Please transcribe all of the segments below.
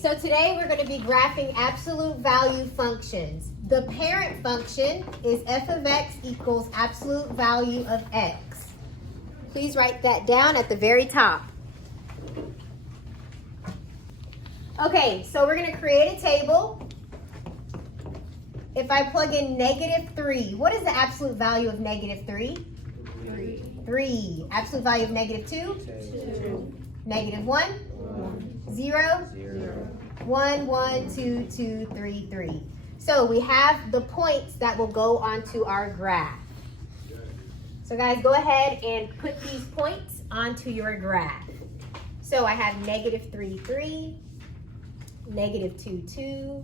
So today we're going to be graphing absolute value functions. The parent function is f of x equals absolute value of x. Please write that down at the very top. Okay, so we're going to create a table. If I plug in -3, what is the absolute value of -3? 3. Absolute value of -2? 2. -1? 0? 1, 1, 2, 2, 3, 3. So we have the points that will go onto our graph. So guys, go ahead and put these points onto your graph. So I have -3, 3, -2, 2,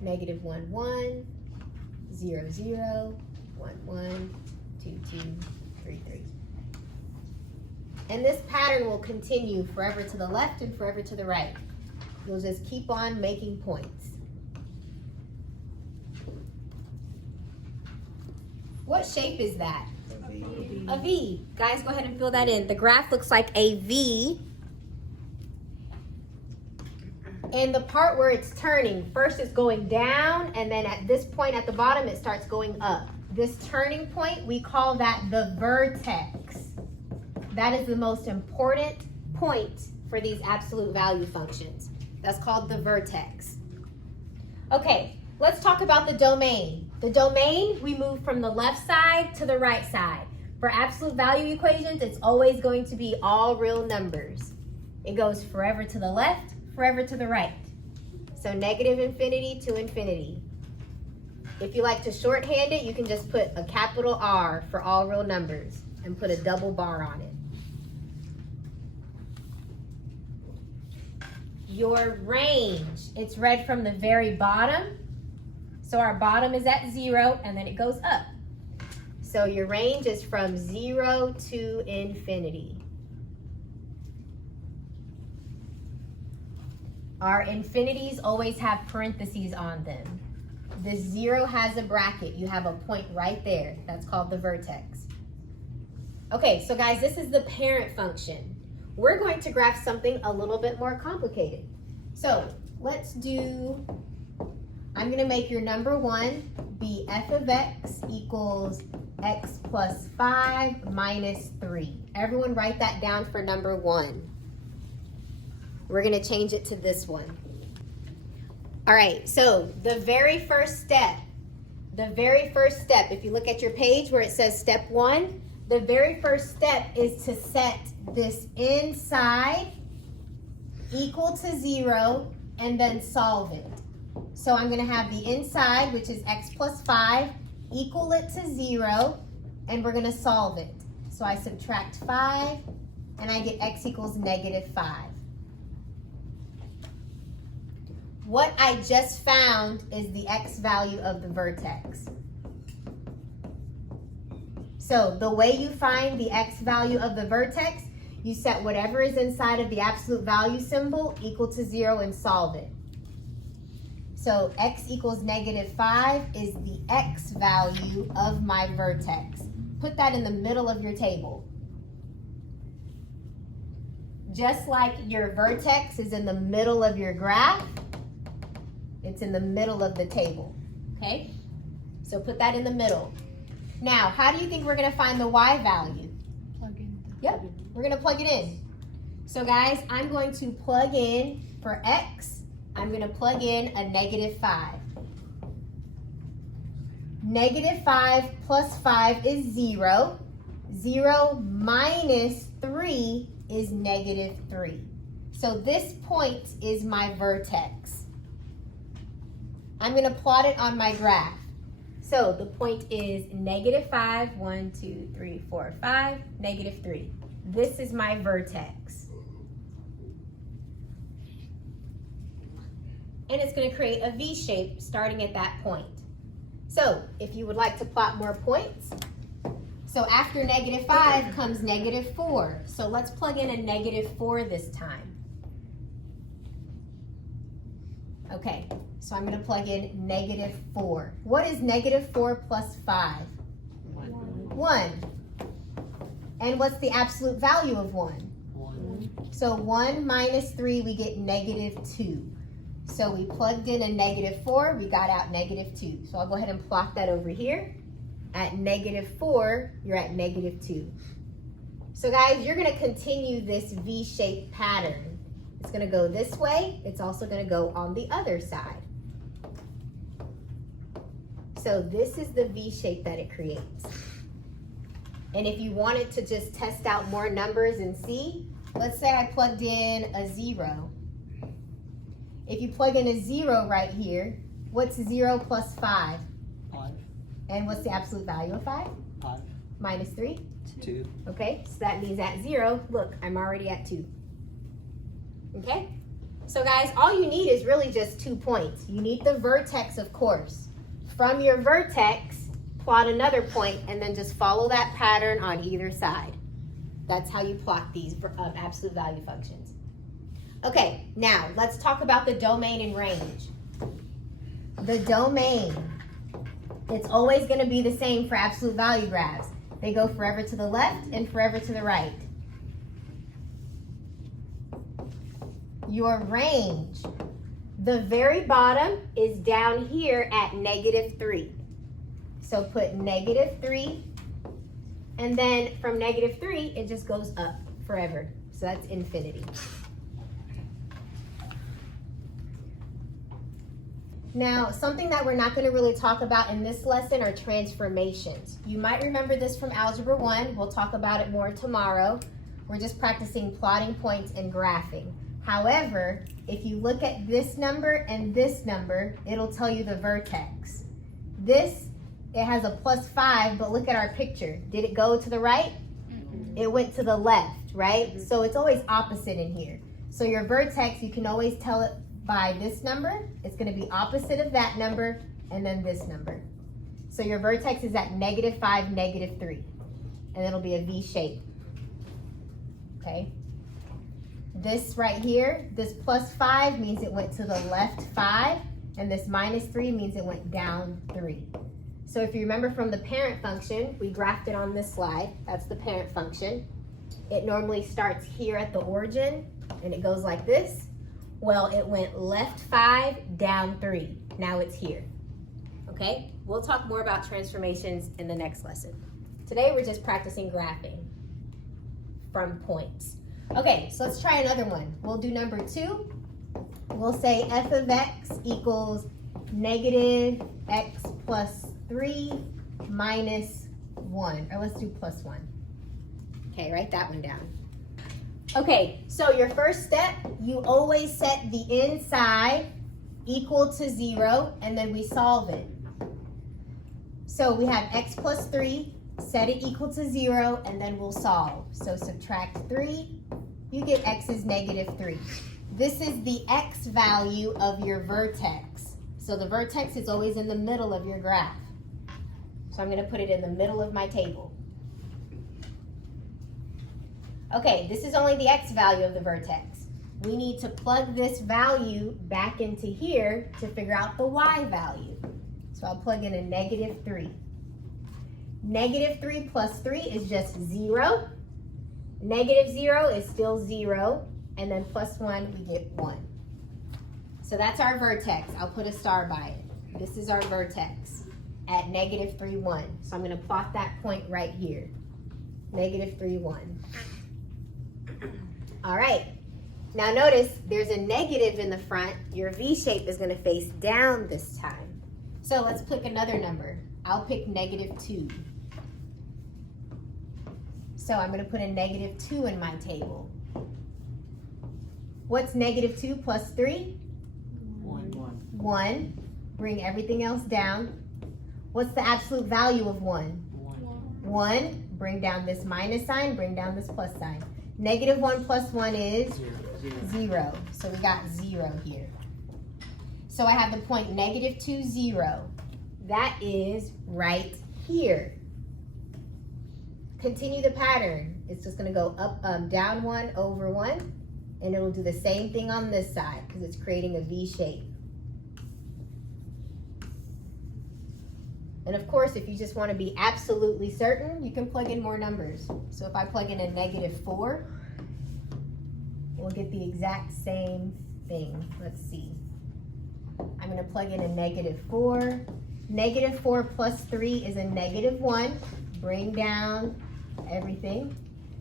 -1, 1, 0, 0, 1, 1, 2, 2, 3, 3. And this pattern will continue forever to the left and forever to the right. You'll just keep on making points. What shape is that? A V. A V. Guys, go ahead and fill that in. The graph looks like a V. And the part where it's turning, first it's going down, and then at this point at the bottom, it starts going up. This turning point, we call that the vertex. That is the most important point for these absolute value functions. That's called the vertex. Okay, let's talk about the domain. The domain, we move from the left side to the right side. For absolute value equations, it's always going to be all real numbers. It goes forever to the left, forever to the right. So -infinity to infinity. If you like to shorthand it, you can just put a capital R for all real numbers and put a double bar on it. Your range, it's read from the very bottom. So our bottom is at 0 and then it goes up. So your range is from 0 to infinity. Our infinities always have parentheses on them. This 0 has a bracket. You have a point right there. That's called the vertex. Okay, so guys, this is the parent function. We're going to graph something a little bit more complicated. So let's do, I'm going to make your number 1 be f of x equals x plus 5 minus 3. Everyone write that down for number 1. We're going to change it to this one. All right, so the very first step, if you look at your page where it says step 1, the very first step is to set this inside equal to 0 and then solve it. So I'm going to have the inside, which is x plus 5, equal it to 0, and we're going to solve it. So I subtract 5, and I get x equals -5. What I just found is the x value of the vertex. So the way you find the x value of the vertex, you set whatever is inside of the absolute value symbol equal to 0 and solve it. So x equals -5 is the x value of my vertex. Put that in the middle of your table. Just like your vertex is in the middle of your graph, it's in the middle of the table, okay? So put that in the middle. Now, how do you think we're gonna find the y value? Plug in. Yep, we're gonna plug it in. So guys, I'm going to plug in for x, I'm gonna plug in a -5. -5 plus 5 is 0. 0 minus 3 is -3. So this point is my vertex. I'm gonna plot it on my graph. So the point is -5, 1, 2, 3, 4, 5, -3. This is my vertex. And it's gonna create a V shape starting at that point. So if you would like to plot more points, so after -5 comes -4. So let's plug in a -4 this time. Okay, so I'm gonna plug in -4. What is -4 plus 5? 1. And what's the absolute value of 1? 1. So 1 minus 3, we get -2. So we plugged in a -4, we got out -2. So I'll go ahead and plot that over here. At -4, you're at -2. So guys, you're gonna continue this V-shaped pattern. It's gonna go this way. It's also gonna go on the other side. So this is the V shape that it creates. And if you wanted to just test out more numbers and see, let's say I plugged in a 0. If you plug in a 0 right here, what's 0 plus 5? 5. And what's the absolute value of 5? 5. Minus 3? 2. Okay, so that means at 0, look, I'm already at 2. Okay? So guys, all you need is really just 2 points. You need the vertex, of course. From your vertex, plot another point and then just follow that pattern on either side. That's how you plot these absolute value functions. Okay, now let's talk about the domain and range. The domain, it's always going to be the same for absolute value graphs. They go forever to the left and forever to the right. Your range, the very bottom is down here at -3. So put -3, and then from -3, it just goes up forever. So that's infinity. Now, something that we're not going to really talk about in this lesson are transformations. You might remember this from Algebra 1. We'll talk about it more tomorrow. We're just practicing plotting points and graphing. However, if you look at this number and this number, it'll tell you the vertex. This, it has a +5, but look at our picture. Did it go to the right? It went to the left, right? So it's always opposite in here. So your vertex, you can always tell it by this number. It's going to be opposite of that number, and then this number. So your vertex is at -5, -3, and it'll be a V shape. Okay? This right here, this +5 means it went to the left 5, and this -3 means it went down 3. So if you remember from the parent function, we graphed it on this slide. That's the parent function. It normally starts here at the origin, and it goes like this. Well, it went left 5, down 3. Now it's here. Okay? We'll talk more about transformations in the next lesson. Today, we're just practicing graphing from points. Okay, so let's try another one. We'll do number 2. We'll say f of x equals -x plus 3 minus 1. Or let's do +1. Okay, write that one down. Okay, so your first step, you always set the inside equal to 0, and then we solve it. So we have x plus 3, set it equal to 0, and then we'll solve. So subtract 3, you get x is -3. This is the x value of your vertex. So the vertex is always in the middle of your graph. So I'm going to put it in the middle of my table. Okay, this is only the x value of the vertex. We need to plug this value back into here to figure out the y value. So I'll plug in a -3. -3 plus 3 is just 0. -0 is still 0. And then +1, we get 1. So that's our vertex. I'll put a star by it. This is our vertex at -3, 1. So I'm going to plot that point right here. -3, 1. All right. Now notice there's a negative in the front. Your V shape is going to face down this time. So let's pick another number. I'll pick -2. So I'm going to put a -2 in my table. What's -2 plus 3? 1. 1. Bring everything else down. What's the absolute value of 1? 1. Bring down this minus sign, bring down this plus sign. -1 plus 1 is 0. So we got 0 here. So I have the point -2, 0. That is right here. Continue the pattern. It's just going to go up, down 1, over 1. And it'll do the same thing on this side because it's creating a V shape. And of course, if you just want to be absolutely certain, you can plug in more numbers. So if I plug in a -4, we'll get the exact same thing. Let's see. going to plug in a -4. -4 plus 3 is a -1. Bring down everything.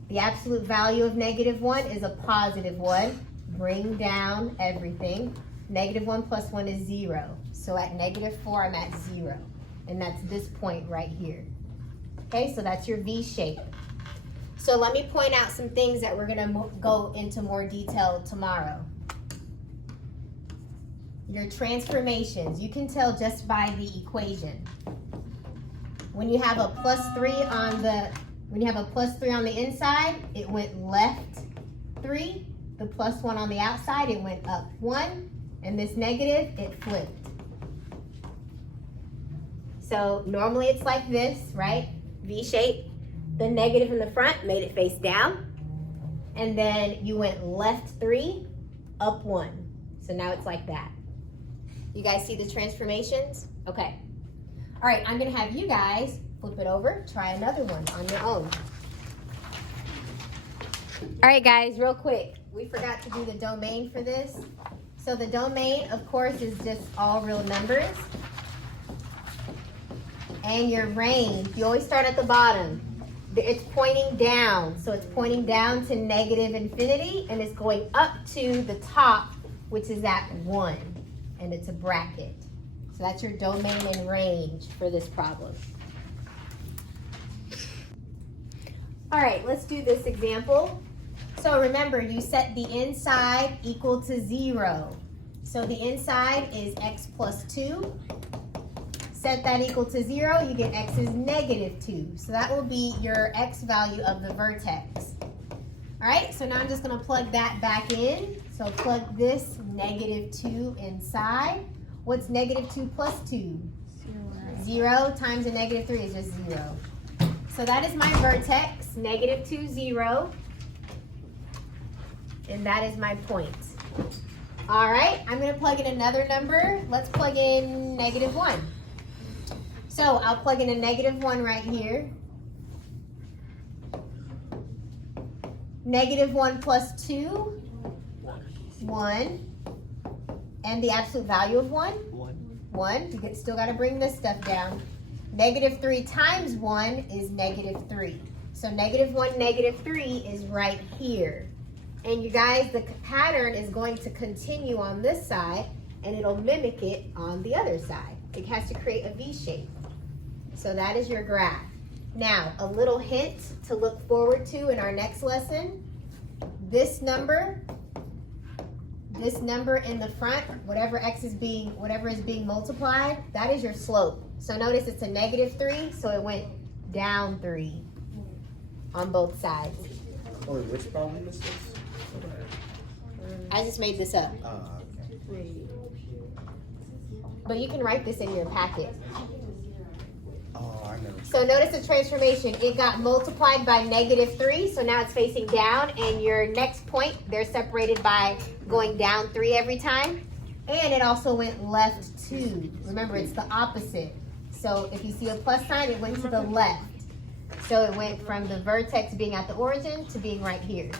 The absolute value of -1 is a +1. Bring down everything. -1 plus 1 is 0. So at -4, I'm at 0. And that's this point right here. Okay, so that's your V shape. So let me point out some things that we're going to go into more detail tomorrow. Your transformations, you can tell just by the equation. When you have a +3 on the inside, it went left 3. The +1 on the outside, it went up 1. And this negative, it flipped. So normally it's like this, right? V shape. The negative in the front made it face down. And then you went left 3, up 1. So now it's like that. You guys see the transformations? Okay. All right, I'm gonna have you guys flip it over, try another one on your own. All right, guys, real quick. We forgot to do the domain for this. So the domain, of course, is just all real numbers. And your range, you always start at the bottom. It's pointing down. So it's pointing down to -infinity, and it's going up to the top, which is at 1. And it's a bracket. So that's your domain and range for this problem. All right, let's do this example. So remember, you set the inside equal to 0. So the inside is x plus 2. Set that equal to 0, you get x is -2. So that will be your x value of the vertex. All right, so now I'm just gonna plug that back in. So plug this -2 inside. What's -2 plus 2? 0 times a -3 is just 0. So that is my vertex, -2, 0. And that is my point. All right, I'm gonna plug in another number. Let's plug in -1. So I'll plug in a -1 right here. -1 plus 2, 1. And the absolute value of 1? 1. You still got to bring this stuff down. -3 times 1 is -3. So -1, -3 is right here. And you guys, the pattern is going to continue on this side, and it'll mimic it on the other side. It has to create a V shape. So that is your graph. Now, a little hint to look forward to in our next lesson. This number in the front, whatever is being multiplied, that is your slope. So notice it's a -3, so it went down 3 on both sides. Oh, which problem is this? I just made this up. Okay. But you can write this in your packet. Oh, I know. So notice the transformation. It got multiplied by -3, so now it's facing down, and your next point, they're separated by going down 3 every time. And it also went left 2. Remember, it's the opposite. So if you see a plus sign, it went to the left. So it went from the vertex being at the origin to being right here.